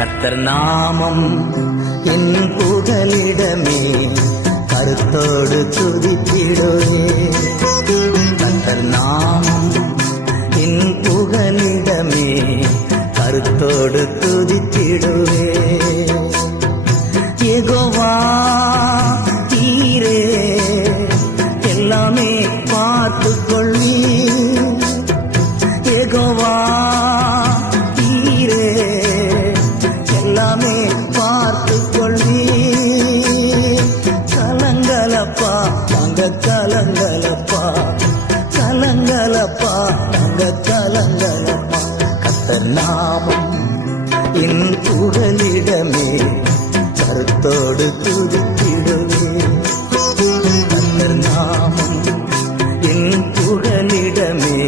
கர்த்தர் நாமம் என் புகலிடமே கருத்தோடு துதித்திடுவே கர்த்தர் நாமம் என் புகலிடமே கருத்தோடு துதித்திடுவே எகோவா தீரே எல்லாமே பார்த்துக்கொள்ளி எகோவா பார்த்து கொள்வி கலங்கலப்பா அங்க கலங்கலப்பா கலங்கலப்பா அங்க கலங்கலப்பா கத்த நாமம் என் குரலிடமே கருத்தோடு துதித்திடவே. கத்தர் நாமம் என் குரலிடமே